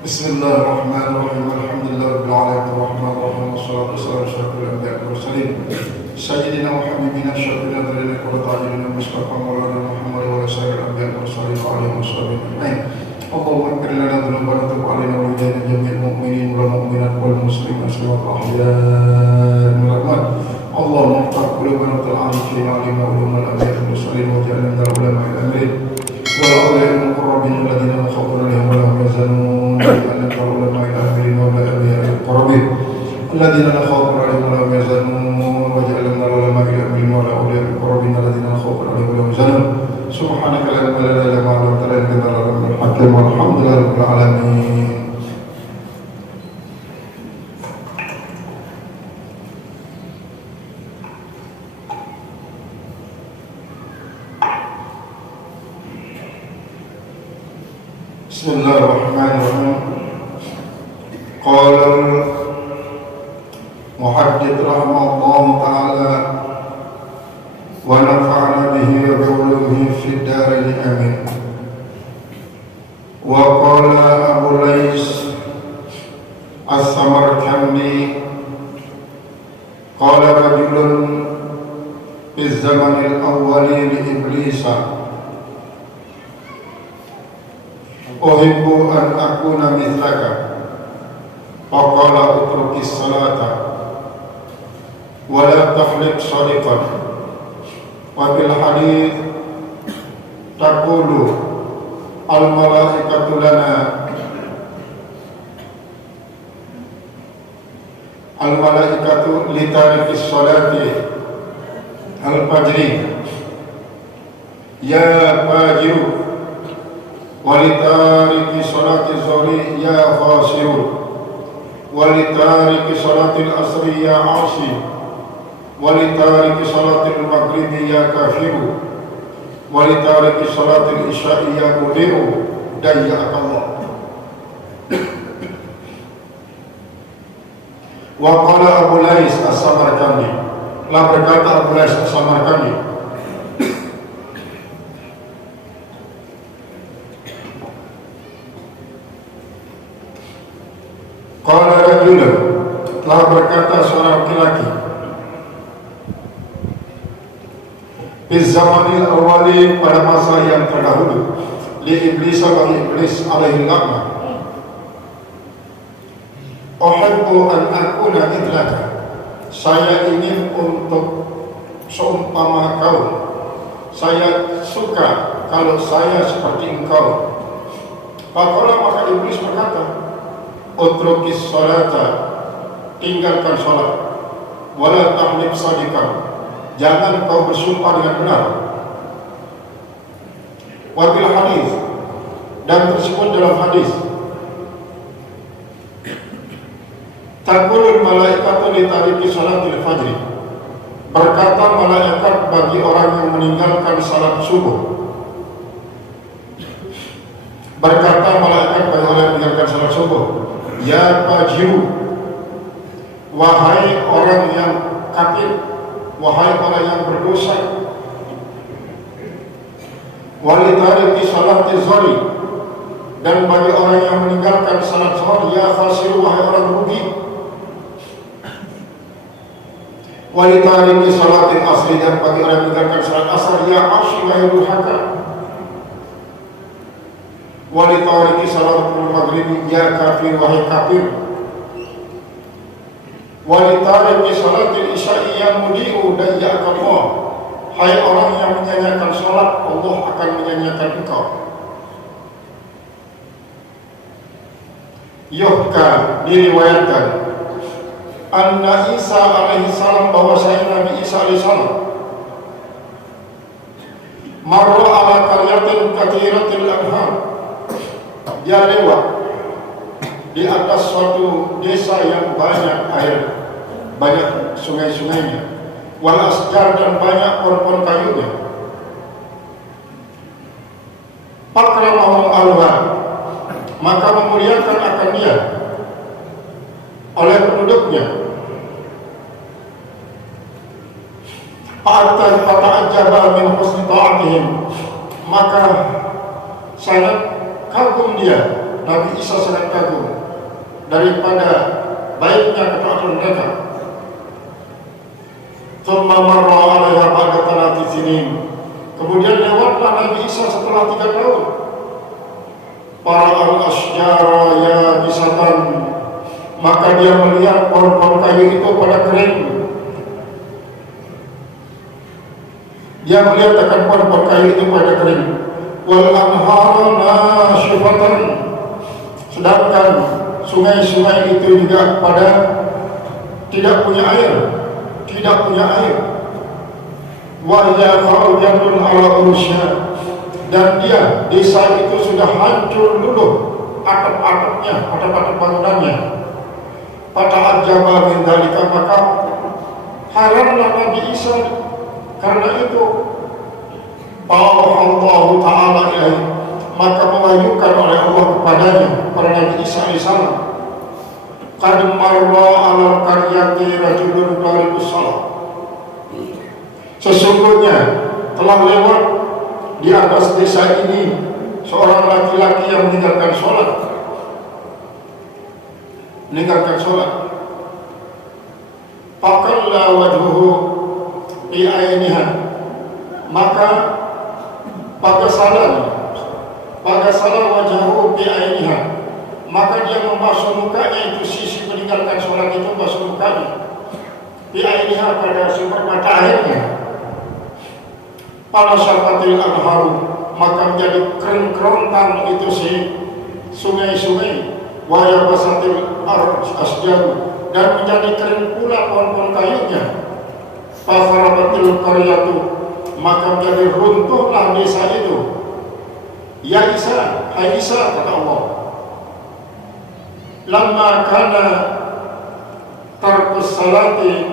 Bismillahirrahmanirrahim. Alhamdulillahirabbil alamin, wassalatu wassalamu ala asyrafil anbiya'i wal mursalin sayyidina wa habibina syafi'ina dzalina qurrata a'yunina mustafa maulana Muhammad wa sayyidil anbiya'i wal mursalin wa alihi washabihi ajma'in. Allahumma ighfir lana dhunubana wa tub 'alaina wa lidayna jami'il mu'minin wal mu'minat wal muslimin wal ahya'i minal amwat. Allahumma iftah qulubana wa ta'arifina 'alima ulumul anbiya'i wal mursalin wa ja'alna minal ulama'il amilin wal awliya'il muqarrabin alladziina la khawfun 'alaihim wa la hum yahzanun. أنك العلماء الآخرين والأنبياء القربين الذين لا خوف عليهم ولا هم يحزنون واجعلنا العلماء الآخرين والأولياء القربين الذين لا خوف عليهم ولا هم يحزنون سبحانك لا علم لنا إلا ما علمتنا إنك أنت العليم الحكيم والحمد لله رب العالمين. Bismillahirrahmanirrahim. Qala al-muhaddits rahimahullahu ta'ala wa nafa'ana bihi wa bi'ulumihi fid dharain amin. Wa qala Abu Lais as-Samarkandi qala rajulun fi zamanil awwali li iblisa uhibbu an akuna mithlaka faqala utrukis salata wa la tahliq shariqan wa bil hadith taqulu al malaikatu lana al malaikatu li tarikis salati al fajri ya fajiru walitariki salati zuhri ya khasiru walitariki salati asri ya asi walitariki salati maghribi ya kafiru walitariki salati isya'i ya mudiru dayyakallah. Wa qala Abu Lais as-Samarkandi, telah berkata Abu Lais as-Samarkandi, qala rajulun, telah berkata seorang laki-laki, di zamanil awali, pada masa yang terdahulu, li iblis bagi iblis alaihi laknat, uhibbu an akuna mithlaka, saya ingin untuk seumpama kau, saya suka kalau saya seperti engkau. Faqala, maka iblis berkata, utrukis salata, tinggalkan salat, wala tahlib sadiqan, jangan kau bersumpah dengan benar. Wabil hadis, dan tersebut dalam hadis, taqulul malaikatu li tariki salatil fajri, berkata malaikat bagi orang yang meninggalkan salat subuh. Berkata malaikat bagi orang yang meninggalkan salat subuh, ya fajiru, wahai orang yang kafir, wahai orang yang berdosa. Walitariki salati zuhri, dan bagi orang yang meninggalkan salat zuhur, ya khasiru, wahai orang rugi. Walitariki salati asri, dan bagi orang yang meninggalkan salat asar, ya asy, wahai durhaka. Walitariki salatul maghribi, ya kafir, wahai kafir. Walitariki salatil isya'i ya mudi'u dayyakallah, hai orang yang menyanyiakan salat, Allah akan menyanyiakan engkau. Yuhka, diriwayatkan, anna Isa alaihi salam, bahwa saya Nabi Isa alaihi salam, marra ala qaryatin kathiratil anhar, dia lewat di atas suatu desa yang banyak air, banyak sungai-sungainya, wal asjar, dan banyak pohon-pohon kayunya. Fakramahum alwa, maka memuliakan akan dia oleh penduduknya. Fata'ajjaba min husni ta'atihim, maka sangat kagum dia Nabi Isa sangat kagum daripada baiknya ketaatan mereka. Thumma marra 'alaiha ba'da 3 sinin. Kemudian lewatlah Nabi Isa setelah 3 tahun. Para al-asyjara ya bisatan, maka dia melihat pohon-pohon kayu itu pada kering. Dia melihat akan pohon-pohon kayu itu pada kering. Wal anhara nasyifatan, sedangkan sungai-sungai itu juga pada tidak punya air. Wa ya khawiyatun ala urusya, dan dia desa itu sudah hancur luluh atap-atapnya, atap-atap bangunannya. Pada ajaba min dalika, maka heranlah Nabi Isa karena itu. Allah Ta'ala ilaih, maka mewahyukan oleh Allah kepadanya, kepada Nabi Isa AS, qad marra 'alal qaryati rajulun tariqus shalah, sesungguhnya telah lewat di atas desa ini seorang laki-laki yang meninggalkan sholat. Faqalla wajhuhu bi ainiha, maka Pagasalah wajhahu bi ainiha, maka dia membasuh mukanya, itu sisi meninggalkan sholat itu basuh mukanya bi ainiha, pada sumber mata airnya. Pada syafatil anharu, maka menjadi kering kerontang itu si sungai-sungai. Wa yabasatil asjar, dan menjadi kering pula pohon-pohon kayunya. Fakharabatil qaryatu, maka menjadi runtuhlah desa itu. Ya Isa, hai Isa, kata Allah, lamma kana tarkus salati,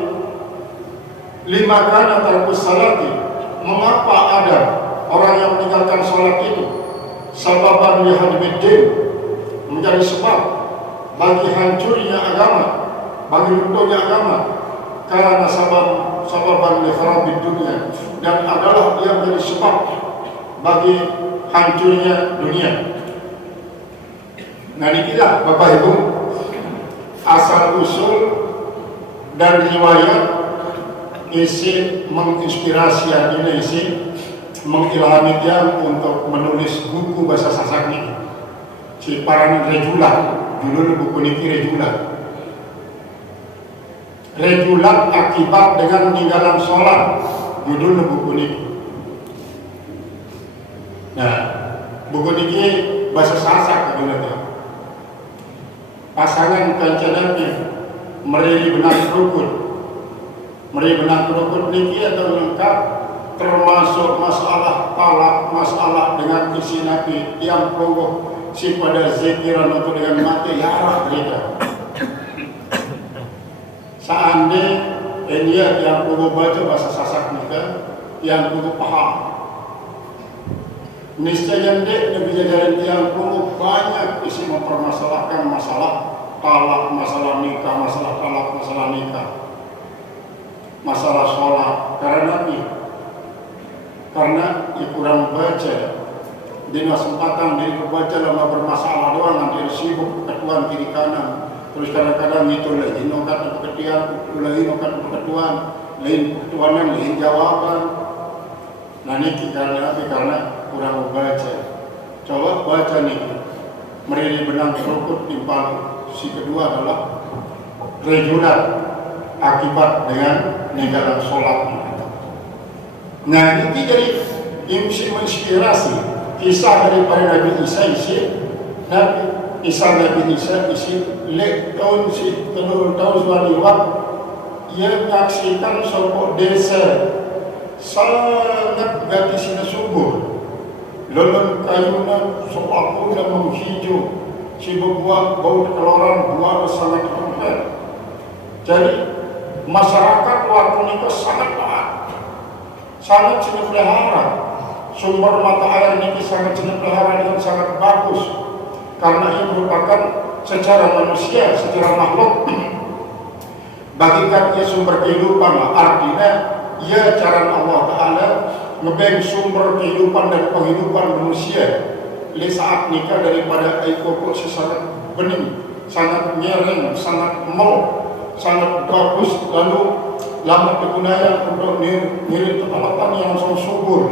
lima kana tarkus salati, mengapa ada orang yang meninggalkan sholat itu? Sababan lihadmiddin, menjadi sebab bagi hancurnya agama, bagi runtuhnya agama. Karena sababan likharabid dunia, dan adalah yang menjadi sebab bagi hancurnya dunia. Nah, inilah Bapak Ibu asal usul dan riwayat isi menginspirasi ini, isi mengilhami dia untuk menulis buku bahasa Sasak ini. Si Paran Rejulat, judul buku ini Rejulat akibat dengan meninggalan sholat, judul buku ini. Nah, buku ini bahasa Sasak itu. Pasangan kancanannya Meri benang kerukut niki atau lengkap, termasuk masalah talak, masalah dengan isi Nabi yang progoh si pada zikiran atau dengan mati yarah mereka. Seandainya dia yang perlu baca bahasa Sasak mereka, yang perlu paham, niscaya Nabi jajaran yang perlu banyak isi mempermasalahkan masalah talak, masalah nikah, masalah talak, masalah nikah, masalah sholat. Karena kurang baca, di kesempatan dia berbaca lama bermasalah doang, nanti sibuk ketuan kiri kanan. Terus kadang-kadang itu lagi nokat pekerjaan, lagi nokat pekerjaan, lain ketuanan, lain jawaban. Nah ini karena kurang baca. Coba baca nih, Meri benang kerukut timpal. Si kedua adalah rejulat akibat dengan meninggalan sholat. Nah ini jadi inspirasi kisah daripada Nabi Isa Nabi Isa tahun sualiwat, ia menyaksikan sebuah desa sangat gadisnya subur, lelun kayunya seolah-olah menghijau, si berbuat bau keluaran buah sangat lembut. Jadi masyarakat waktu itu sangat taat, sangat pelihara sumber mata air ini, sangat pelihara dengan sangat bagus. Karena ini merupakan secara manusia, secara makhluk, bagikan ia sumber kehidupan. Artinya ia cara Allah Ta'ala ngebeng sumber kehidupan dan penghidupan manusia Li saat nikah daripada air pokok sangat bening, sangat nyering, sangat sangat bagus, lalu lama digunakan untuk ngirit tempatan yang langsung subur.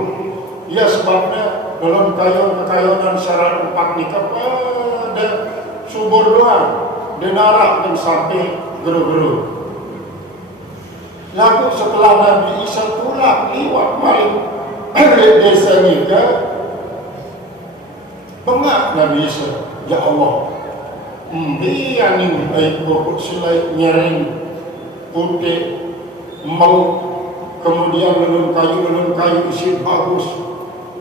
Ya sebabnya dalam kekayonan syarat empat nikah pada subur doang, denarak dan sampai geru-geru. Lalu setelah Nabi Isa pula liwat maling desa nikah, bengak Nabi Isa, ya Allah, bianin baik bokok silai nyering putih mau, kemudian lelun kayu isi bagus,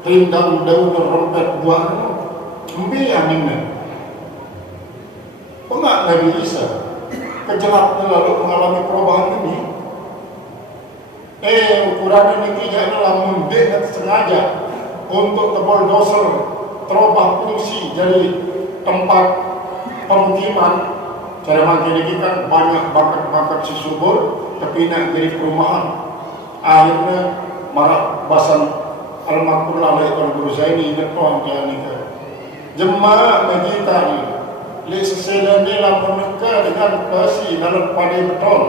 rindang daun rompet buah, bianin. Bengak Nabi Isa, kejelapnya lalu mengalami perubahan ini. Ukuran ini adalah membeda sengaja untuk tebal doser terubah fungsi jadi tempat pemukiman. Cara makin ini kan banyak bakat-bakat si subur kepindah jadi perumahan. Akhirnya marak basan al-makmur lalai al-Gurzaini ingat pohon yang nikah jemaah kita ni li seselan ni lah menikah dengan basi dalam padai beton,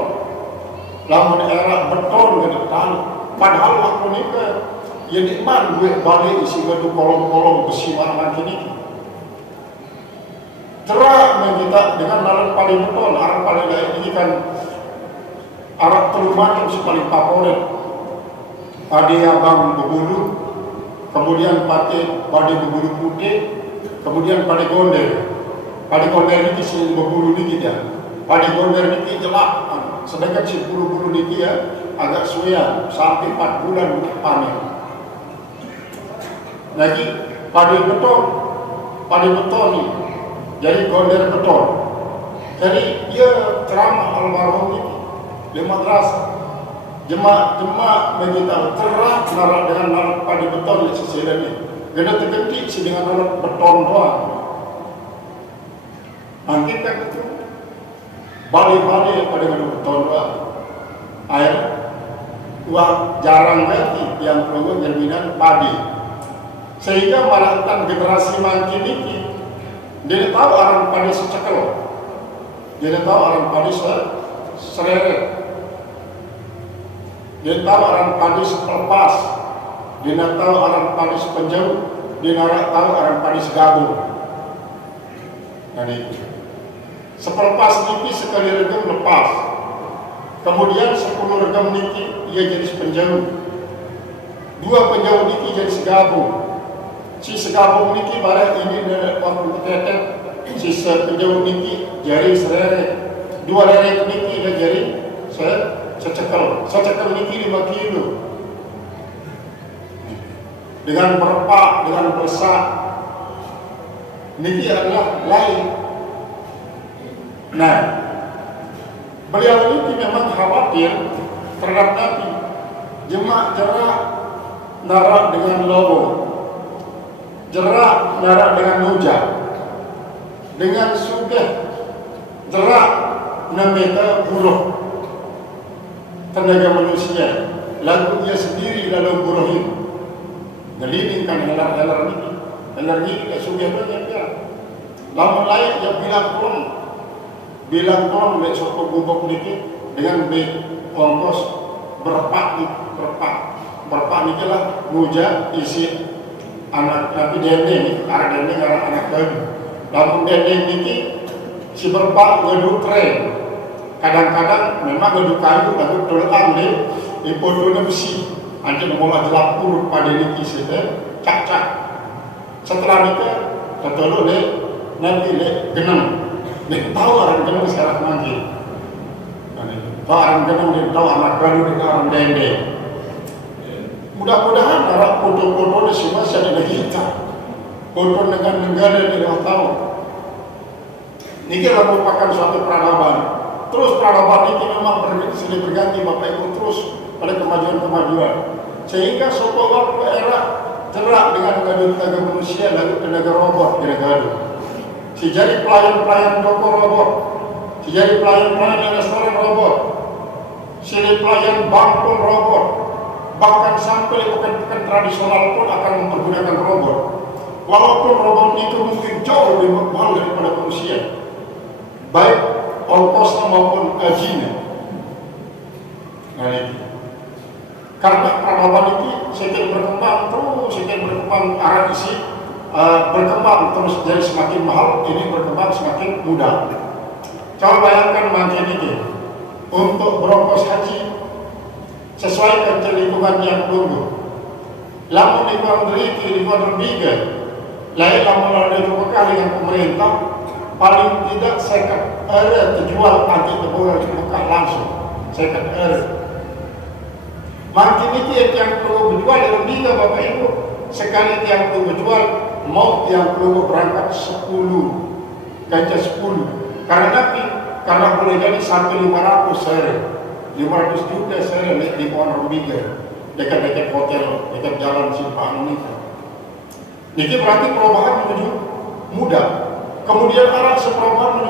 lamun era beton ke depan, padahal waktu nikah ya nikmat gue balik isi gadu kolom-kolom besi warna kini terak kita dengan dalam padai beton. Arah padai lain ini kan arah terumah yang paling favorit, padai abang berbulu, kemudian padai berbulu putih, kemudian padai gondel. Padai gondel ini si berbulu ini dia, padai gondel ini jelak, sedangkan si bulu-bulu ini ya agak suya sampai 4 bulan panen. Lagi padai beton ini jadi gondel beton. Jadi dia ceramah almarhum ini di madrasah. Jemaah begitu cerah narak dengan narak padai beton di sisi ini. Dia tergentik si dengan narak beton doang. Nanti kan itu balik-balik pada narak beton doang. Air uang jarang ganti yang perlu jaminan padi. Sehingga malahkan generasi makin ini dia tahu orang padi secekel, dia tahu orang padi sereret, dia tahu orang padi sepelepas, dia tahu orang padi sepenjauh, dia tahu orang padi segabung. Nah itu sepelepas niki sekali regam lepas, kemudian 10 regam niki ia jadi sepenjauh, 2 penjauh niki jadi segabung. Si segabung niki barang ini dari waktu ketetek, si penjauh niki jari sereret, 2 leret niki dan jari secekel niki 5 kilo. Dengan berpak, dengan bersak, niki adalah lain. Nah, beliau ini memang khawatir terhadap Nabi. Jemaah jerak narak dengan lobo, jerak narak dengan nujah, dengan sugih jerak namanya buruh tenaga manusia, lalu dia sendiri lalu buruh ini ngelilingkan helar-helar ini tidak sugih banyak ya. Lamun lain dia bilang tolong besok gubuk niki dengan ongkos berpak niki lah nujah isi anak Nabi dendeng, arah dendeng arah anak baru. Lalu dendeng ini si berpak ngeduk tren. Kadang-kadang memang ngeduk kayu, lalu tulang di podonya besi. Anjir mulai jelap kurut pada ini isi cak-cak. Setelah itu tertolong Nabi genang. Dia tahu orang genang sekarang manggil. Tahu orang genang, dia tahu anak baru dengan orang dendeng. Mudah-mudahan arah foto-foto semua saya ada kita. Foto dengan negara di bawah tahun. Ini merupakan suatu peradaban. Terus peradaban ini memang silih berganti Bapak Ibu terus pada kemajuan-kemajuan. Sehingga suatu waktu era jerak dengan tenaga manusia lalu tenaga robot kira-kira. Si jadi pelayan-pelayan toko robot, si jadi pelayan-pelayan restoran robot, si jadi pelayan bank pun robot. Bahkan sampai pekan-pekan tradisional pun akan mempergunakan robot. walaupun robot itu mungkin jauh lebih mahal daripada manusia, baik ongkosnya maupun gajinya. Nah itu karena peradaban itu sekian berkembang terus, sekian berkembang arah isi berkembang terus, jadi semakin mahal, ini berkembang semakin mudah. Coba bayangkan mungkin ini untuk berongkos haji sesuai dengan lingkungan yang dulu. Lamun di luar negeri, di luar negeri, lain lamun ada Mekah dengan pemerintah, paling tidak sekat terjual nanti terjual di Mekah langsung sekat Makin itu yang perlu berjual dalam tiga Bapak Ibu, sekali yang perlu berjual mau yang perlu berangkat 10 gajah 10 karena Nabi, karena boleh jadi sampai 500 sehari, 500 juta sehari di pohon rumbiga dekat-dekat hotel, dekat jalan Simpang ini. Ini berarti perubahan menuju mudah, kemudian arah perubahan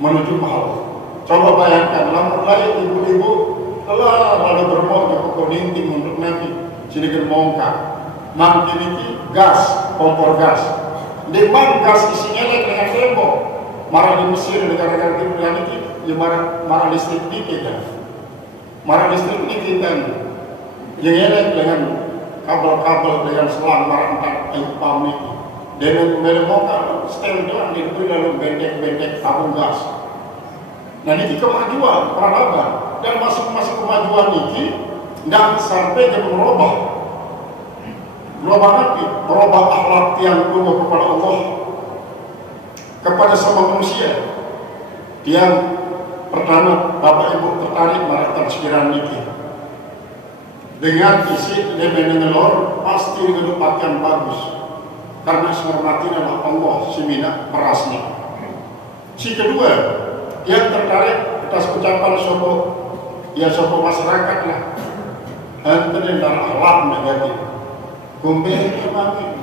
menuju mahal. Coba bayangkan, lamun lain ibu-ibu telah lalu bermau ke pokok ninting untuk nanti sini germongkak makin ini gas, kompor gas demam gas isinya dengan tembok marah di Mesir negara-negara timur ini marah listrik dikit kan, marah listrik dikit kan yang elek dengan kabel-kabel dengan selang marah 4 pam ini dengan melemongkak setel doang itu lalu bendek-bendek tabung gas. Nah ini kemajuan peradaban, dan masuk kemajuan ini dan sampai ke merubah nanti, merubah akhlak yang luhur kepada Allah, kepada sama manusia. Yang pertama Bapak Ibu tertarik pada tafsiran ini dengan isi dengan nelor pasti ngedupatkan bagus karena semormati adalah Allah simina perasnya. Si kedua yang tertarik atas ucapan sopo masyarakat lah hantarin dan akhlak negatif kumpul kemati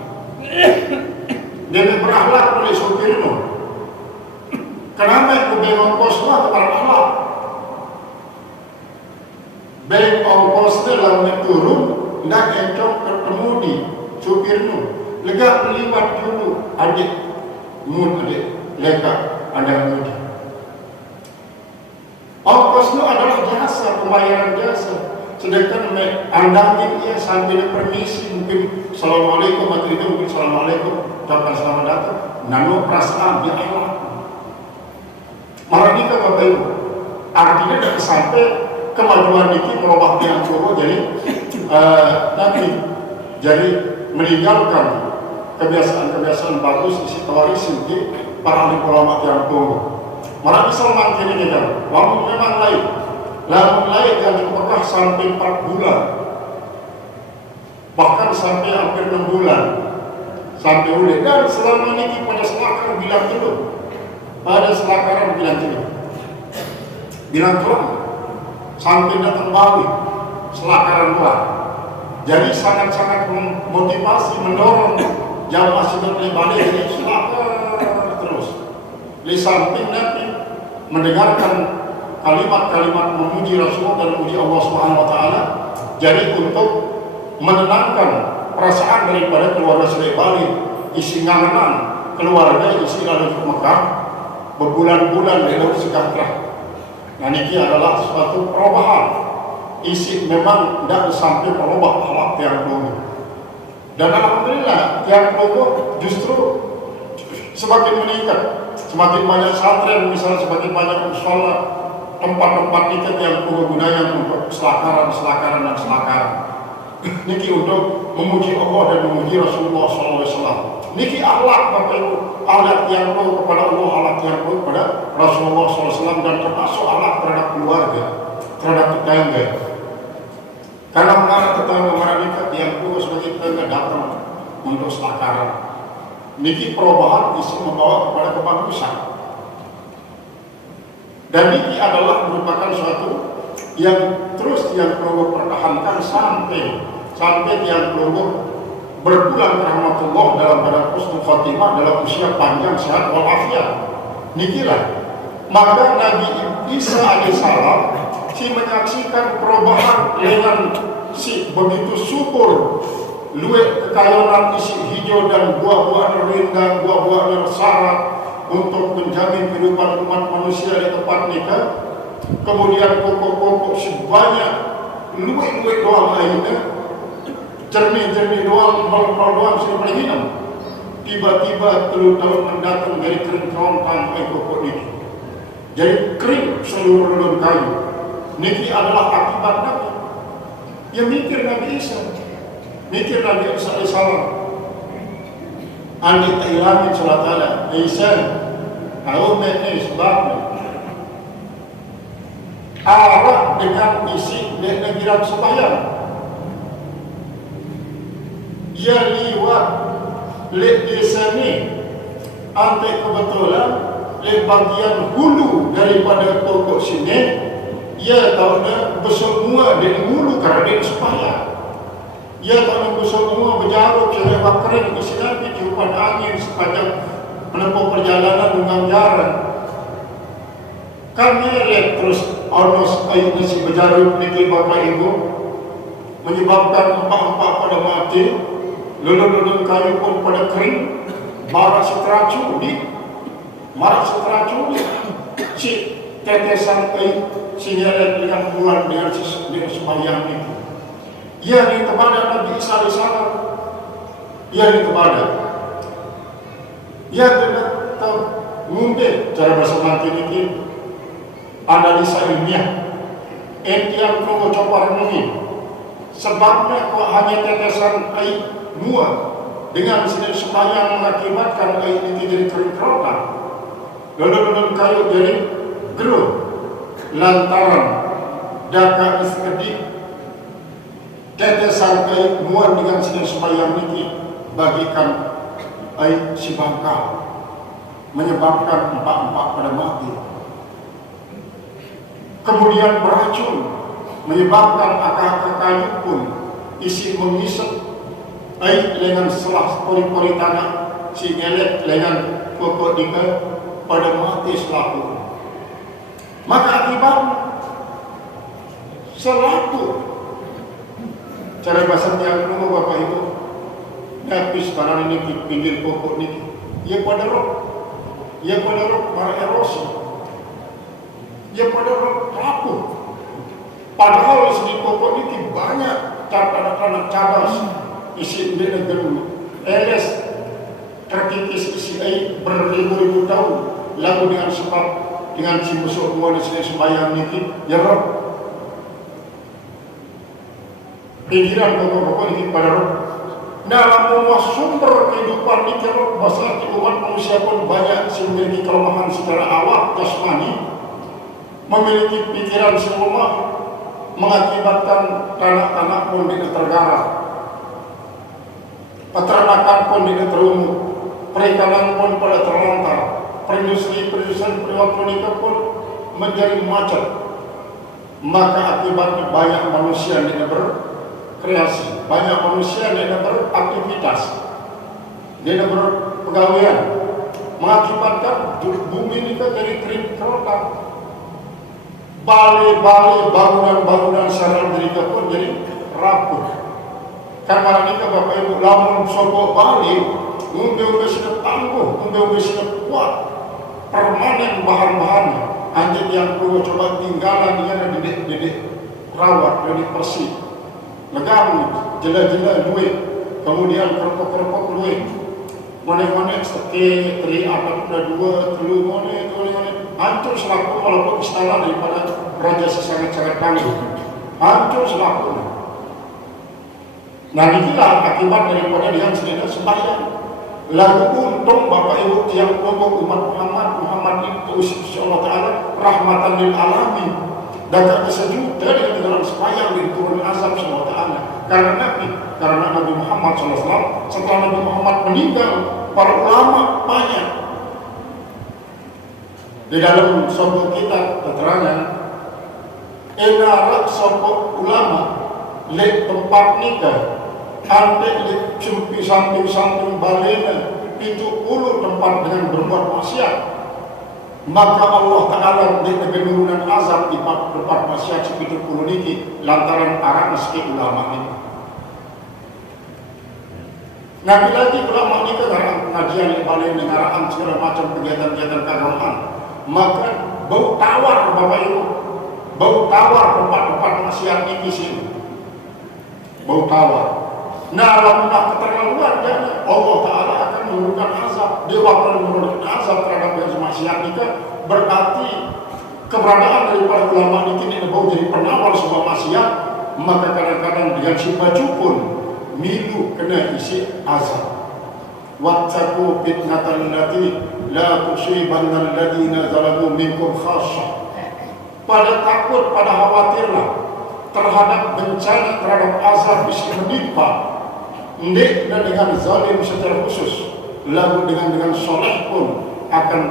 dia berakhlak oleh sopirmu. Kenapa kumpul ongkosnya kepada akhlak baik ongkosnya lalu turun tidak encok ketemu di sopirmu lega liwat dulu adik lega ada mudi. Ongkos itu adalah jasa, pembayaran jasa. Sedangkan andangin ia sambil permisi mungkin Assalamualaikum atau itu mungkin Assalamualaikum ucapkan selamat datang nano perasaan di akhlak malah kita Bapak Ibu artinya tidak sampai kemajuan itu merubah yang coba jadi nanti jadi meninggalkan kebiasaan bagus isi tawarisin di para ulama yang tua. Malah bisa makin ini kan, lamun memang lain yang di Mekah sampai 4 bulan, bahkan sampai hampir 6 bulan, sampai oleh dan selama ini pada selakaran bilang dulu, bilang tuan, sampai datang Bali, selakaran tuan. Jadi sangat-sangat memotivasi, mendorong jamaah sudah balik ini selakar terus. Di samping nanti mendengarkan kalimat-kalimat memuji Rasulullah dan memuji Allah Subhanahu wa taala, jadi untuk menenangkan perasaan daripada keluarga Sule Bali, isi ngangenan keluarga isi lalu ke Mekah berbulan-bulan di laut sejahtera. Nah ini adalah suatu perubahan isi memang tidak sampai merubah akhlak yang dulu. Dan alhamdulillah yang dulu justru semakin meningkat. Semakin banyak santren, misalnya semakin banyak musola, tempat-tempat ikat yang penggunanya untuk selakaran dan selakaran. Niki untuk memuji Allah dan memuji Rasulullah SAW. Niki akhlak Bapak Ibu, akhlak yang perlu kepada Allah, akhlak yang perlu kepada Rasulullah SAW dan termasuk akhlak terhadap keluarga, terhadap tetangga. Karena mengarah tetangga mereka yang perlu sebagai tetangga datang untuk selakaran. Niki perubahan bisa membawa kepada kebagusan. Dan niki adalah merupakan suatu yang terus yang perlu pertahankan sampai yang perlu berpulang rahmatullah dalam pada husnul khatimah dalam usia panjang sehat walafiat. Nikilah maka Nabi Isa alaihissalam si menyaksikan perubahan dengan si begitu subur luek kekayonan isi hijau dan buah-buahan rindang, buah-buahan syarat untuk menjamin kehidupan umat manusia di tempat nikah. Kemudian pokok-pokok sebanyak luek-luek doang airnya, jernih-jernih doang, mal-mal doang sudah berhinam. Tiba-tiba 3 tahun mendatang dari kering kerontang pokok ini. Jadi kering seluruh daun kayu. Niki adalah akibat Nabi. Ya mikir Nabi Isa. Mikir Nabi Isa AS. Andi ta'ilami salat ala. Isa. Awmet ni sebabnya. Arah dengan isi negiran sembahyang. Ya liwat lek desa ni. Antai kebetulan lek bagian hulu daripada pokok sini. Ia tahunya bersemua dari hulu kerana dia sembahyang. Ia tahunya bersemua berjaruk cara bakrin isi Nabi tiupan angin sepanjang menempuh perjalanan dengan jalan. Kami lihat terus onos ayat nasi berjaruk niki bapak ibu menyebabkan empat-empat pada mati, lulun-lulun kayu pun pada kering, marah seteracu ni, si tetesan kayu sinyal dengan bulan dengan sembahyang itu. Ia ni kepada Nabi Isa AS. Ia ni kepada. Ia tetap ngumbe cara bersemangat ini analisa ilmiah. Entian kau coba renungi. Sebabnya kau hanya tetesan air mua dengan sembahyang mengakibatkan air ini jadi kering kerontang. Lalu kayu jadi gerut. Lantaran daka iskedik tetesan air muat dengan sedang sembahyang ini bagikan air si bangka menyebabkan empat-empat pada mati. Kemudian beracun menyebabkan akar-akar kayu pun isi mengisap air dengan selah pori-pori tanah si ngelek dengan pokok dika pada mati selaku. Maka akibatnya selaku cara bahasa yang dulu bapak ibu habis sekarang ini pinggir pokok ini ia pada roh para erosi, ia pada roh rapuh. Padahal di pokok ini banyak anak-anak cadas isi negeri eles terkikis isi air beribu-ribu tahun lalu dengan sebab dengan si musuh dua di sini sembahyang ini, ya Rob. Pinggiran pokok-pokok ini pada Rob. Dalam memuas sumber kehidupan ini, Rob, masalah umat manusia pun banyak memiliki kelemahan secara awak jasmani, memiliki pikiran selemah, mengakibatkan tanah-tanah pun tidak tergarap, peternakan pun tidak terumur, perikanan pun pada terlantar. Perindustri-perindustri perwakilan pun menjadi macet. Maka akibatnya banyak manusia yang tidak berkreasi, banyak manusia yang tidak beraktivitas, tidak berpegawaian, mengakibatkan bumi ini jadi kering kerontang. Balai-balai bangunan-bangunan secara mereka pun jadi rapuh. Karena ini bapak ibu lamun sokok balik, umbe-umbe sudah tangguh, umbe-umbe sudah kuat. Permanen bahan-bahannya anjing yang perlu coba tinggalan dia dan didik rawat dan dipersih legamu jela-jela duit kemudian kerpok-kerpok duit mana-mana seke teri apa sudah dua telu mana hancur selaku walaupun istana daripada raja sangat-sangat tangguh hancur selaku. Nah inilah akibat daripada dia sendiri sembahyang. Lalu untung Bapak Ibu yang pokok umat Muhammad itu insya Allah Ta'ala rahmatan lil alamin dan tak sejuta dengan sembahyang diturunkan azab Allah Ta'ala karena Nabi Muhammad SAW setelah Nabi Muhammad meninggal para ulama banyak di dalam suatu kitab keterangan enarak suatu ulama lek tempat nikah antek samping-samping balena itu ulu tempat dengan berbuat maksiat, maka Allah Ta'ala dengan penurunan azab di tempat maksiat seperti ulu niki lantaran arah meski ulama ini. Nabi lagi ulama ni kegaraan pengajian balai negaraan segala macam kegiatan-kegiatan keagamaan, maka bau tawar Bapak Ibu, bau tawar tempat-tempat maksiat ini sini, bau tawar. Nah, lamunlah keterlaluan dan Allah Taala akan menurunkan azab. Dia bakal menurunkan azab terhadap yang maksiat itu, berarti keberadaan daripada ulama ini bau jadi penawar sebuah maksiat. Maka kadang-kadang dengan si baju pun milu kena isi azab. Wattaqu fitnatan allati la tusibanna alladziina zalamu minkum khassah. Pada takut, pada khawatirlah terhadap bencana, terhadap azab bisa menimpa ndek dan dengan zalim secara khusus, lalu dengan soleh pun akan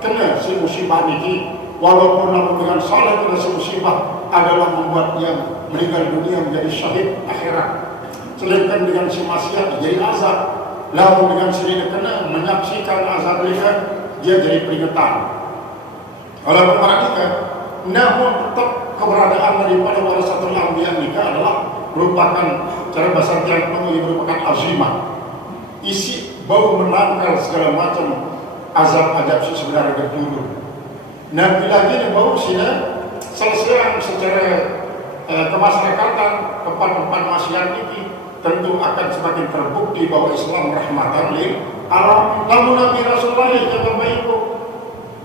kena si musibah ini. Walaupun namun dengan salah kena si musibah adalah membuat yang meninggal dunia menjadi syahid akhirat. Sedangkan dengan si maksiat jadi azab, lalu dengan sendiri kena menyaksikan azab mereka, dia jadi peringatan. Kalau perhatikan, namun tetap keberadaan daripada warasatul anbiya nikah adalah merupakan cara bahasa yang merupakan azimah. Isi bau menangkal segala macam azab-azab sebenarnya berturun. Nah, bila lagi bau sila selesai secara kemasyarakatan tempat-tempat masyarakat ini tentu akan semakin terbukti bahwa Islam rahmatan lil alamin. Namun Nabi Rasulullah yang Bapak Ibu,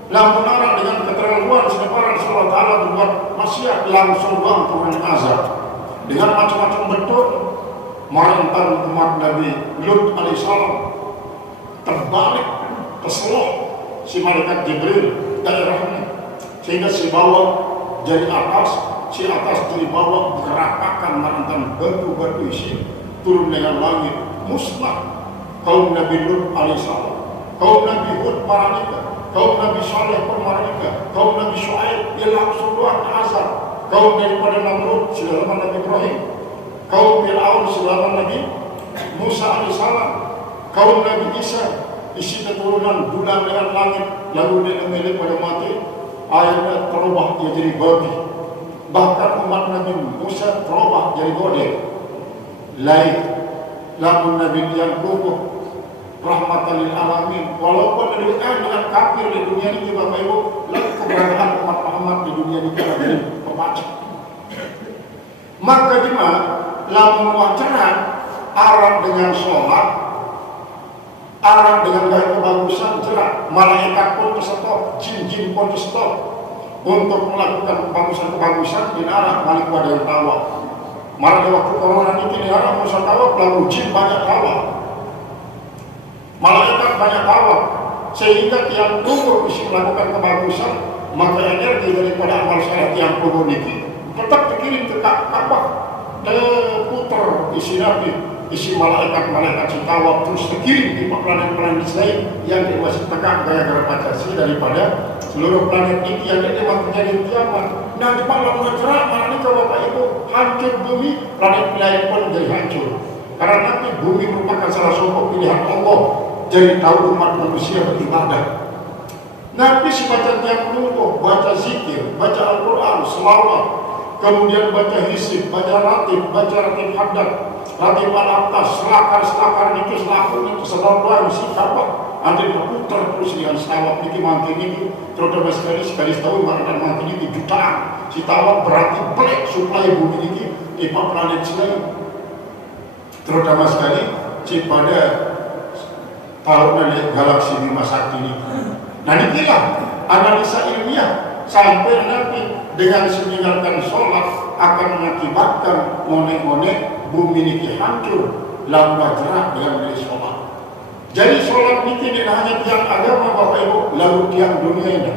namun orang dengan keterlaluan sekarang Rasulullah Taala membuat maksiat langsung bang turun azab dengan macam-macam bentuk. Menentang umat Nabi Lut alaihissalam terbalik keseluruh si malaikat Jibril daerahnya, sehingga si bawah jadi atas, si atas jadi bawah bergerakan menentang batu-batu isi turun dengan langit musnah. Kaum Nabi Lut alaihissalam, kaum Nabi Hud paranika, kaum Nabi Saleh pun paranika, kaum Nabi Shu'aib dia langsung doang azab, kaum daripada Namrud selama Nabi Ibrahim, kaum Fir'aun selama Nabi Musa alaihissalam, kaum Nabi Isa isi keturunan bulan dengan langit, lalu dia memilih pada mati, akhirnya terubah dia jadi babi. Bahkan umat Nabi Musa terubah jadi godek. Lain, lalu Nabi yang kukuh rahmatan lil alamin, walaupun dengan kafir di dunia ini Bapak Ibu, lalu keberadaan umat Muhammad di dunia ini menjadi pembaca. Maka jemaah, lalu wajaran arah dengan sholat, arah dengan gaya kebagusan jerak, malaikat pun terstop, jin-jin pun terstop untuk melakukan kebagusan-kebagusan di arah balik pada yang tawa. Malah di waktu corona ini di arah musa tawa, pelaku jin banyak tawa, malaikat banyak tawa, sehingga tiang tunggu bisa melakukan kebagusan, maka energi daripada amal saleh tiang tunggu ini tetap dikirim ke Ka'bah, terputar isi Nabi, isi malaikat-malaikat sitawa terus dikirim di planet-planet lain yang masih tegak gaya gravitasi daripada seluruh planet ini yang memang terjadi kiamat. Nah, di malam menjerak malam ini Bapak Ibu hancur bumi, planet lain pun jadi hancur. Karena nanti bumi merupakan salah satu pilihan Allah jadi tahu umat manusia beribadah. Nabi si baca tiap menunggu, baca zikir, baca Al-Quran, selawat, kemudian baca hisib, baca ratib haddad, ratib al-atas, selakar itu selakar itu sedang isi apa? Andai berputar terus dengan setawak ini mangkin ini, terutama sekali setahun dan mangkin ini jutaan. Si tawak berarti pelik supaya bumi ini di planet lain. Terutama sekali si pada tahun galaksi Bima Sakti ini. Nah dikira analisa ilmiah sampai nanti dengan meninggalkan sholat akan mengakibatkan monek-monek bumi ini hancur lama jerak dengan beli sholat. Jadi sholat ini tidak hanya tiang agama Bapak Ibu, lalu tiang dunia ini.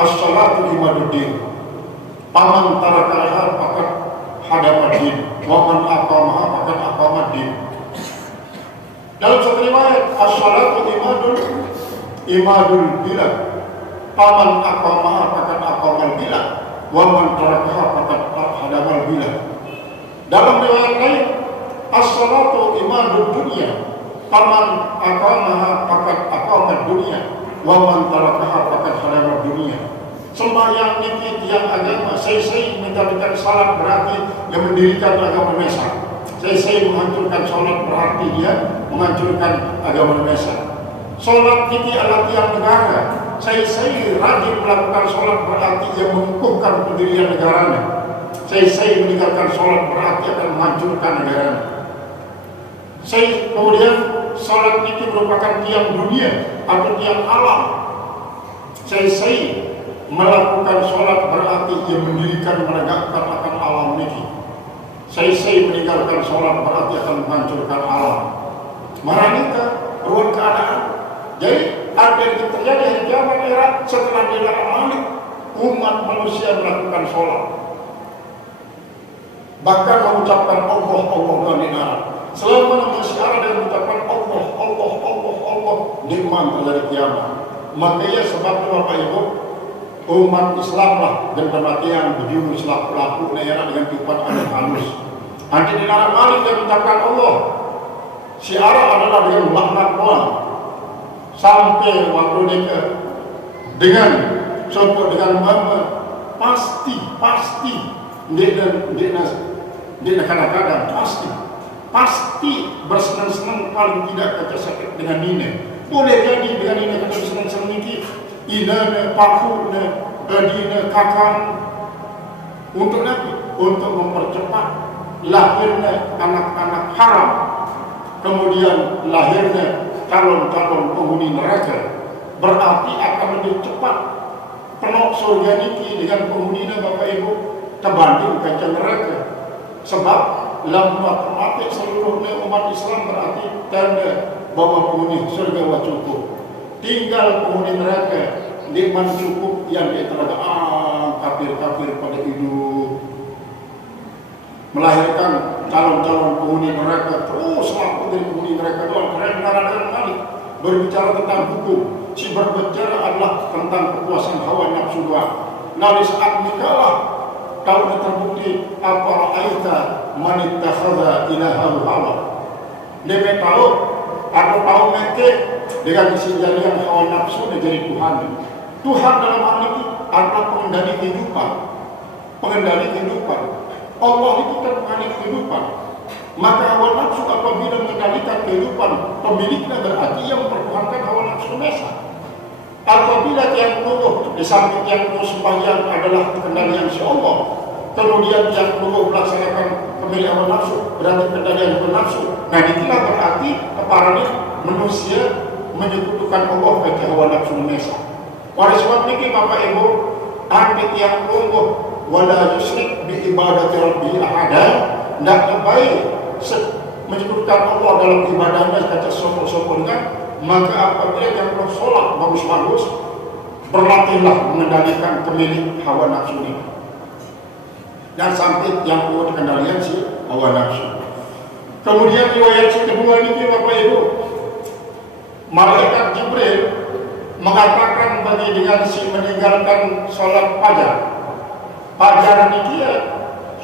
As-salatu imaduddin, paman tarakalaha pakat hadamadin, waman aqamaha pakat aqamadin. Dalam satu riwayat, as-salatu imadul bilad, paman aqamaha pakat aqamal bilad, waman tarakaha pakat hadamal bilad. Dalam riwayat lain, as-salatu imadul dunia, paman aqamaha pakat aqamal dunia, waman tarakaha pakat hadamal dunia. Sembahyang ini tiang agama, saya menjadikan salat berarti yang mendirikan agama Islam. Saya menghancurkan sholat berarti dia menghancurkan agama Indonesia. Sholat ini adalah tiang negara. Saya rajin melakukan sholat berarti dia mengukuhkan pendirian negaranya. Saya meninggalkan sholat berarti akan menghancurkan negaranya. Kemudian sholat itu merupakan tiang dunia atau tiang alam. Saya melakukan sholat berarti dia mendirikan menegakkan akan alam ini. Saya meninggalkan sholat berarti akan menghancurkan alam. Maranita, ruang keadaan. Jadi apa yang terjadi di zaman era setelah dilarang Malik, umat manusia melakukan sholat. Bahkan mengucapkan Allah dengan dilarang. Selama masih ada yang mengucapkan Allah, nikmat terjadi kiamat. Makanya sebabnya Bapak Ibu, umat Islam lah dan kematian berjurus pelaku daerah dengan kehidupan adat halus. Nanti dilarang Malik yang mengucapkan Allah. Syiarah adalah dengan laknat doang. Sampai waktu dia dengan contoh dengan Muhammad pasti dia kadang-kadang pasti bersenang-senang paling tidak kata sakit dengan ini. Boleh jadi dengan ini kata bersenang-senang ini ina paku dina kakang untuk Nabi untuk mempercepat lahirnya anak-anak haram, kemudian lahirnya calon-calon penghuni neraka. Berarti akan lebih cepat penuh surga niki dengan penghuninya Bapak Ibu terbanding kaca neraka. Sebab lambat mati seluruhnya umat Islam berarti tanda bahwa penghuni surga wa cukup. Tinggal penghuni neraka nikmat cukup yang diteraga kafir-kafir pada hidup, melahirkan calon-calon penghuni neraka. Terus laku dari penghuni neraka doang. Keren dengan Malik berbicara tentang hukum. Si berbicara adalah tentang kepuasan hawa nafsu doang. Nah di saat nikalah kalau terbukti apa ra'aita man ittakhadha ilahahu hawa. Dia tahu atau tahu mereka dengan kesenjangan hawa nafsu dan jadi Tuhan. Tuhan dalam hal ini adalah pengendali kehidupan. Allah itu kan mengalih kehidupan. Maka hawa nafsu apabila mengendalikan kehidupan pemiliknya berarti yang mempertuhankan hawa nafsu Indonesia. Apabila yang tunggu di samping yang tunggu sembahyang adalah kendalian si Allah, kemudian yang tunggu melaksanakan pemilik hawa nafsu berarti kendalian hawa nafsu. Nah inilah berarti keparanya manusia menyekutukan Allah bagi hawa nafsu Indonesia. Oleh sebab ini Bapak Ibu, ambil yang tunggu wala yusyrik bi ibadati rabbih ahada, tidak baik menyebutkan Allah dalam ibadahnya kata sopor-sopornya. Maka apabila yang bersolat bagus-bagus, berlatihlah mengendalikan pemilik hawa nafsu ini. Dan sampai yang perlu dikendalikan si hawa nafsu. Kemudian riwayat kedua ini Bapak Ibu, malaikat Jibril mengatakan bagi dengan si meninggalkan sholat fajar. Fajar niki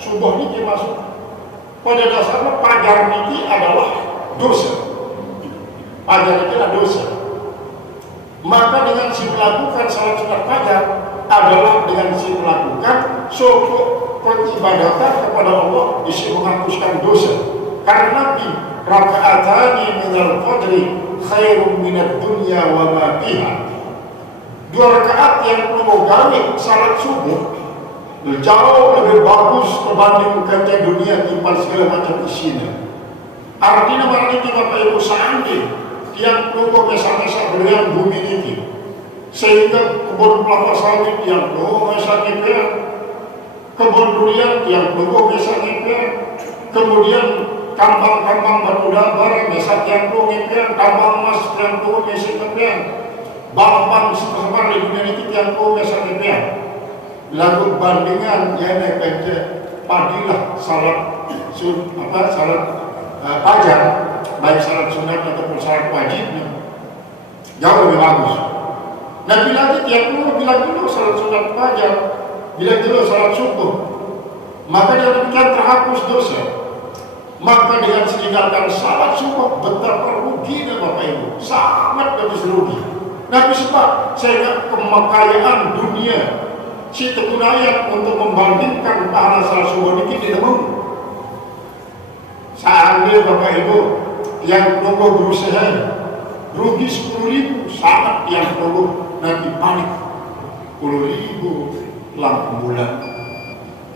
subuh niki masuk. Pada dasarnya fajar niki adalah dosa. Fajar niki adalah dosa. Maka dengan si melakukan salat sunat fajar adalah dengan si melakukan suatu peribadatan kepada Allah isi menghapuskan dosa. Karena Nabi rakaatani minal fajri khairum minad dunya wa ma fiha. 2 rakaat yang perlu gawe salat subuh jauh lebih bagus berbanding kata dunia timpal segala macam isinya. Artinya mana ini Bapak Ibu seandainya yang perlu mesa-mesa berian bumi ini sehingga kebun kelapa sawit yang perlu mesa ngepel, kebun durian yang perlu mesa ngepel, kemudian tambang-tambang batu bara mesa yang perlu ngepel, tambang emas yang perlu mesa ngepel, bank-bank sebar di dunia ini yang perlu mesa ngepel. Lalu bandingan yang kerja padilah salat fajar, baik salat sunat ataupun salat wajibnya jauh lebih bagus. Nah bila tiap dulu salat sunat fajar, bila dulu salat subuh, maka dia demikian terhapus dosa. Maka dengan meninggalkan salat subuh betapa ruginya Bapak Ibu, sangat habis rugi. Nah sebab sehingga kemakayaan dunia si tergunaya untuk membandingkan pahala salat subuh ini tidak mau. Seandainya Bapak Ibu yang tunggu berusaha rugi 10.000, sangat yang tunggu nanti panik 10.000 lampu bulan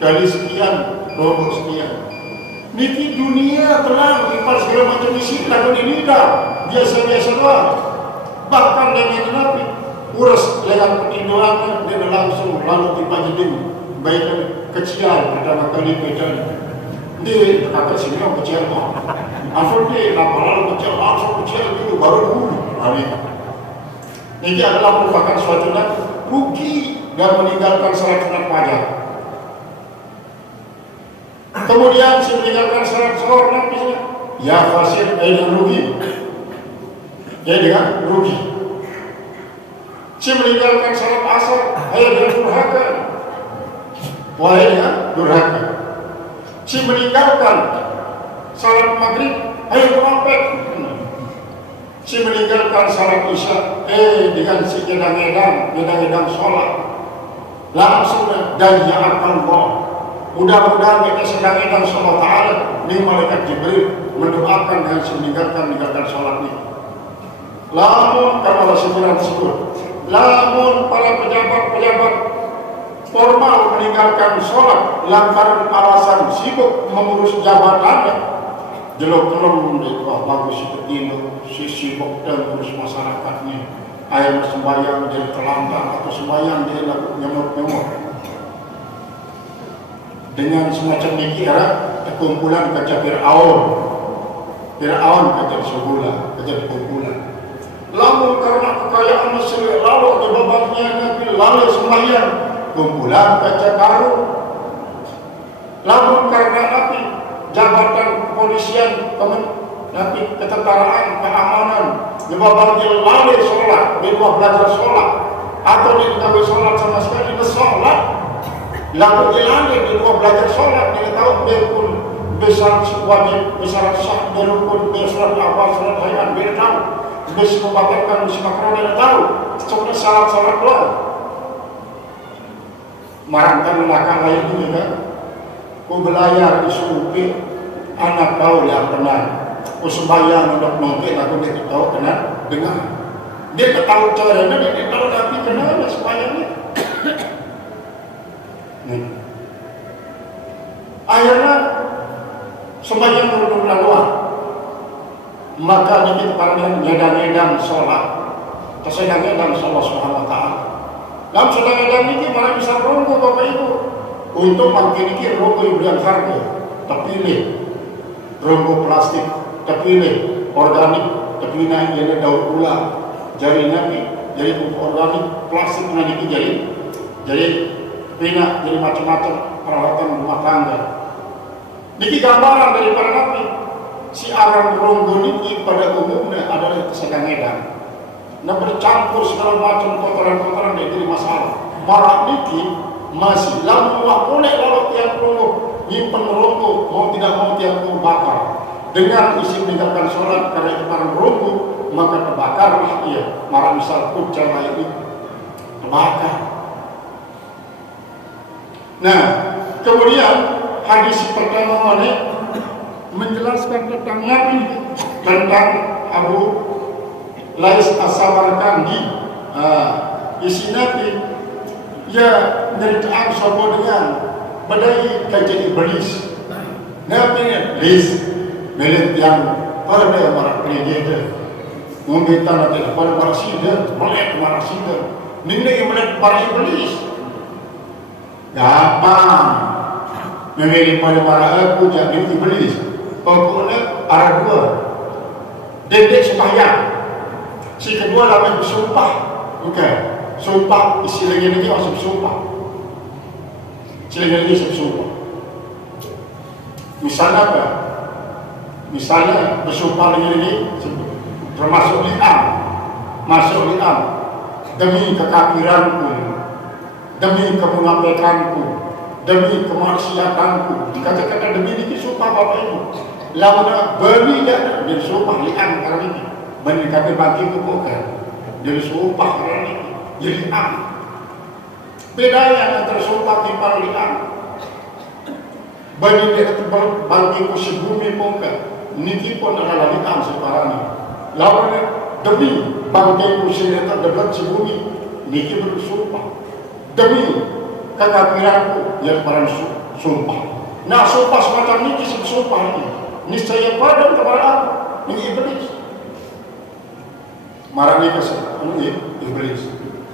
kali sekian, tunggu sekian. Niki dunia terang, ipal segala macam isi lagu ini dah biasa-biasa doang. Bahkan dengan Nabi urus dengan pertinduannya dia langsung lalu dipajedin baik kecil pertama kali bejan. Dia kata sini yang kecil kok. Asal dia nak lalu kecil langsung kecil itu baru dulu hari. Ini adalah merupakan suatu rugi dan meninggalkan salat wajib. Kemudian si meninggalkan salat sholat ya hasil dengan rugi. Jadi kan rugi. Si meninggalkan salat asar dengan durhaka. Wahai dengan durhaka. Si meninggalkan salat maghrib merapet. Si meninggalkan salat isya dengan si gedang-gedang sholat langsung dan ya Allah. Mudah-mudahan kita sedang edang sholat ta'ala ini malaikat Jibril mendoakan dengan meninggalkan sholat ini. Lamun kalau sebulan tersebut, lamun para pejabat-pejabat formal meninggalkan sholat lantaran alasan sibuk mengurus jabatannya, jelok-jelok bagus si sibuk dan urus masyarakatnya, air sembahyang dia terlambat atau sembahyang dia laku nyemot-nyemot dengan semacam dikira kumpulan kaca Fir'aun kaca sebulan kaca kumpulan. Lalu karena kekayaan Mesir lalu di babaknya Nabi lalu sembahyang kumpulan kaca karun. Lalu karena Nabi jabatan kepolisian Nabi ketentaraan keamanan di babaknya lalu sholat di luar belajar sholat atau di kami sholat sama sekali bersolat. Lalu dilanjut di luar belajar sholat dia tahu biarpun besar wajib besar sah biarpun besar apa sholat hayat dia tahu bisa membatalkan musim makro dia tahu cuma salat doang marahkan belakang lain juga ku belayar di supi anak kau yang benar ku sembahyang untuk mungkin aku dia tahu benar dengar dia tahu caranya dia tahu tapi kenapa sembahyangnya. Akhirnya sembahyang berlaluan, maka ini kepada ngedang-ngedang sholat, kesedang-ngedang sholat Subhanahu wa ta'ala. Dalam sedang-ngedang ini malah bisa ronggo Bapak Ibu untuk makin ini ronggo yang harga, terpilih ronggo plastik, terpilih organik, terpilih yang daur ulang, jari nabi, jadi pupuk organik, plastik nanti jadi pina jadi macam-macam peralatan rumah tangga. Niki gambaran daripada Nabi. Si arang ronggo niki pada umumnya adalah kesedang edan. Nah bercampur segala macam kotoran-kotoran yang jadi masalah. Marak niki masih lalu boleh kalau tiap ronggo nyimpen ronggo mau tidak mau tiap ronggo bakar. Dengan isi meninggalkan sholat karena itu barang ronggo maka terbakarlah ia. Marak misal kucing ini terbakar. Nah, kemudian hadis pertama menjelaskan tentang Nabi, tentang Abu Lais As-Samarkandi. Isi Nabi, ya nyeritaan sopo dengan badai kajian iblis. Nabi iblis milik yang pada marah penyedia, meminta nanti pada para sidar, melihat para sidar, nilai melihat para iblis. Gampang memilih pada para puja iblis. Pokoknya ada dua dedek sembahyang, si kedua lama bersumpah. Sumpah istilahnya lagi masuk sumpah, istilahnya lagi sumpah. Misalnya apa? Misalnya bersumpah lagi termasuk li'am, masuk li'am demi kekafiranku, demi kemunafikanku, demi kemaksiatanku. Kata-kata demi ini sumpah Bapak Ibu. Lawan beri dia sumpah li'am karena ini. Beri kata bagi itu bukan. Jadi sumpah karena ini. Jadi li'am. Bedanya antara sumpah timpal li'am. Bagi dia bagi ku sebumi pongka niki pun adalah litan separani. Lawan demi bagi ku seneta debat sebumi niki bersumpah demi kekafiranku yang parang sumpah. Nah sumpah semacam niki sumpah ini niscaya pada kepada aku ini iblis. Marah ni kesalahan iblis.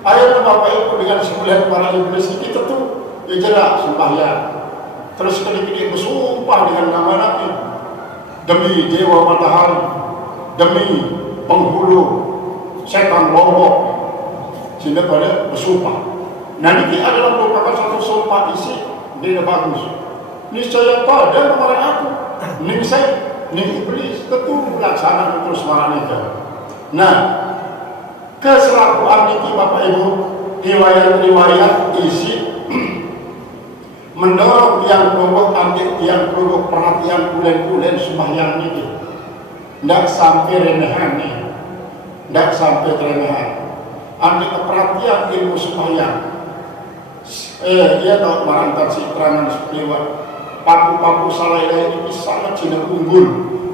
Ayat Bapak Ibu dengan sebulan para iblis itu tuh jelas sembahyang. Terus kali-kali bersumpah dengan nama Nabi demi dewa matahari, demi penghulu setan lombok, sehingga pada bersumpah. Nah ini adalah merupakan satu sumpah isi dia bagus. Niscaya pada kepada aku, ini saya, ini iblis tentu melaksanakan terus marahnya. Nah, keselakuan ini Bapak Ibu riwayat-riwayat isi mendorong yang kelompok antik yang kelompok perhatian bulan-bulan sembahyang ini tidak sampai remehan nih, tidak sampai remehan antik perhatian ilmu sembahyang ia tahu merantar si terangan lewat paku-paku salai ini sangat cina unggul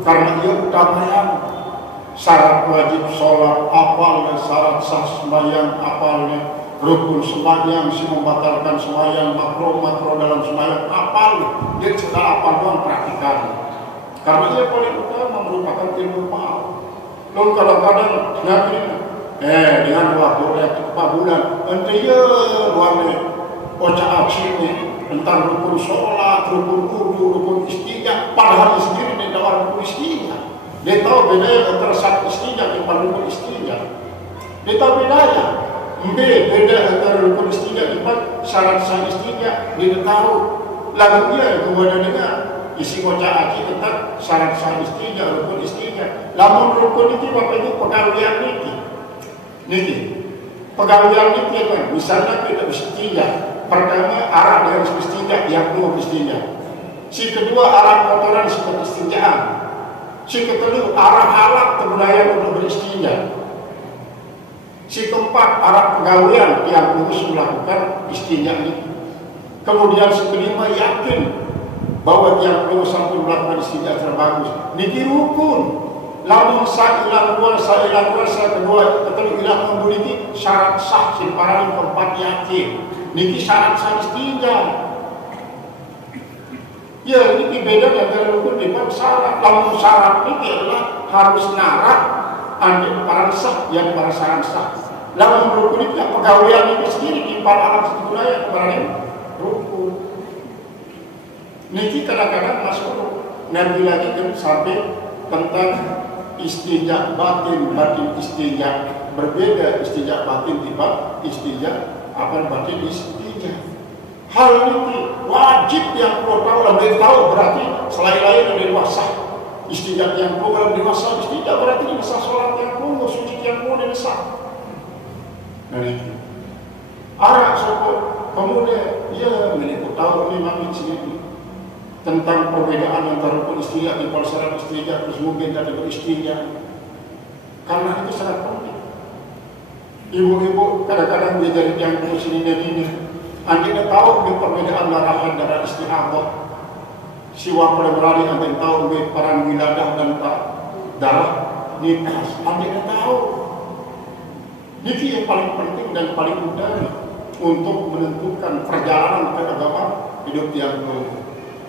karena ia utamakan syarat wajib sholat apalnya, syarat sah sembahyang apalnya, rukun sembahyang si membatalkan sembahyang, makro dalam sembahyang apal, dia segala apal doang praktikan. Karena dia paling utama merupakan ilmu paham. Lalu kadang-kadang Nabi dengan waktu bulan ente ya ruangnya oca aksinya tentang rukun sholat, rukun wudu, rukun istinja, padahal sendiri dia dalam rukun istinja. Dia tahu bedanya antara satu istinja dengan rukun istinja. Dia tahu bedanya. Beda antara rukun istinja dengan syarat sah istinja. Dia tahu. Lalu dia kemudian dengar isi kocak aki tentang syarat sah istinja, rukun istinja. Lamun rukun itu Bapak Ibu pegawaian niki. Pegawaian niki kan. Misalnya kita istinja. Pertama arah dari istinja yang belum istinja. Si kedua arah kotoran seperti istinjaan. Si ketiga arah alat kebudayaan untuk beristinja. Si keempat arah pegawaian yang harus melakukan istinja ini. Kemudian si kelima yakin bahwa yang harus sampai melakukan istinja terbagus. Niki rukun. Lamun sa'ilang dua, kedua, ketiga ilang memiliki syarat sah. Si para keempat yakin. Niki syarat sah istinja. Ya, ini beda dengan rukun dengan syarat. Lamun syarat ini adalah harus narak andil para sah yang para syarat sah. Lamun rukun itu pegawaian itu sendiri di para alam budaya kepada rukun. Niki kadang-kadang masuk Nabi lagi kan sampai tentang istinja batin istinja berbeda istinja batin tiba istinja batin istinja. Hal ini wajib yang perlu tahu dan dia tahu berarti selain lain yang dewasa istinja yang perlu dalam dewasa istinja berarti dewasa sholat yang perlu suci yang perlu dewasa. Nah itu arak sopot pemuda ya meniput tahu memang ini tentang perbedaan antara rukun istinja di syarat istinja terus mungkin tidak beristinja karena itu sangat penting. Ibu-ibu kadang-kadang dia jadi yang perlu sini dan ini. Anda tahu di perbedaan darah darah istihadah. Siwa pada berani anda tahu di peran wiladah dan darah nifas. Anda tahu. Ini yang paling penting dan paling utama untuk menentukan perjalanan keagamaan hidup yang baru.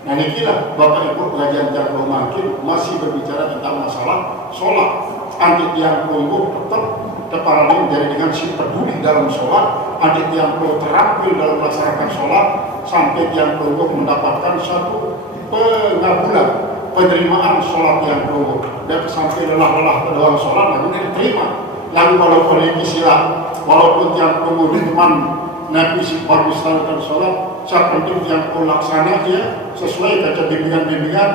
Nah inilah Bapak Ibu pengajian yang makin masih berbicara tentang masalah sholat. Anda yang tumbuh tetap paralel jadi dengan si peduli dalam sholat. Adik yang perlu terampil dalam melaksanakan sholat sampai yang perlu mendapatkan satu pengabulan penerimaan sholat yang perlu dan sampai lelah-lelah dalam sholat lalu diterima. Lalu kalau kondisi sila walaupun yang perlu teman Nabi si bagus dalam sholat saat penting yang perlu laksana dia sesuai kaca bimbingan-bimbingan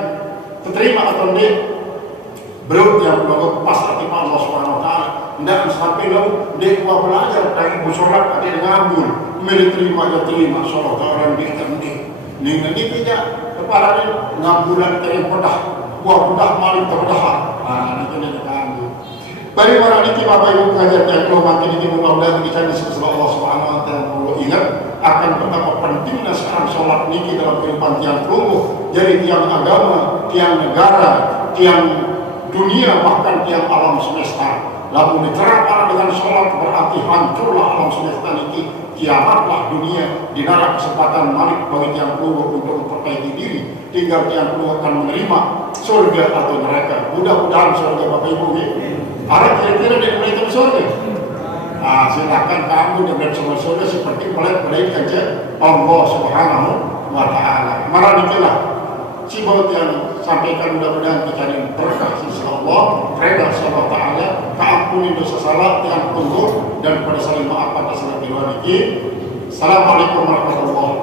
diterima atau tidak belum yang perlu pas hati Allah Subhanahu Wa Taala. Dan sampai lalu dia mau belajar dari sholat ada ngabul milik terima sholat orang bilang ini tidak kepala dia ngabulan dari pedah buah pedah maling terpedah itu dia ngabul. Bagi orang ini Bapak Ibu pengajar yang kelompok ini mudah-mudahan kita disebut Allah Subhanahu Wa Taala ingat akan betapa pentingnya sekarang sholat niki dalam kehidupan tiang keluarga, jadi tiang agama, tiang negara, tiang dunia, bahkan tiang alam semesta. Lalu dicerahkan dengan sholat berarti hancurlah alam semesta niki, kiamatlah dunia, dinara kesempatan balik bagi tiang keluarga untuk memperbaiki diri. Tinggal tiang keluarga akan menerima surga atau neraka. Mudah-mudahan surga Bapak Ibu. Harap kira-kira dia menerima surga. Nah, silakan kamu dengan semua surga seperti melihat aja Allah Subhanahu wa Ta'ala. Marah dikira cibot yang sampaikan, mudah-mudahan kita ini berkah sisi Allah, reda Allah Ta'ala, keampuni dosa salah yang untuk dan pada saling maaf atas salah. Assalamualaikum warahmatullahi wabarakatuh.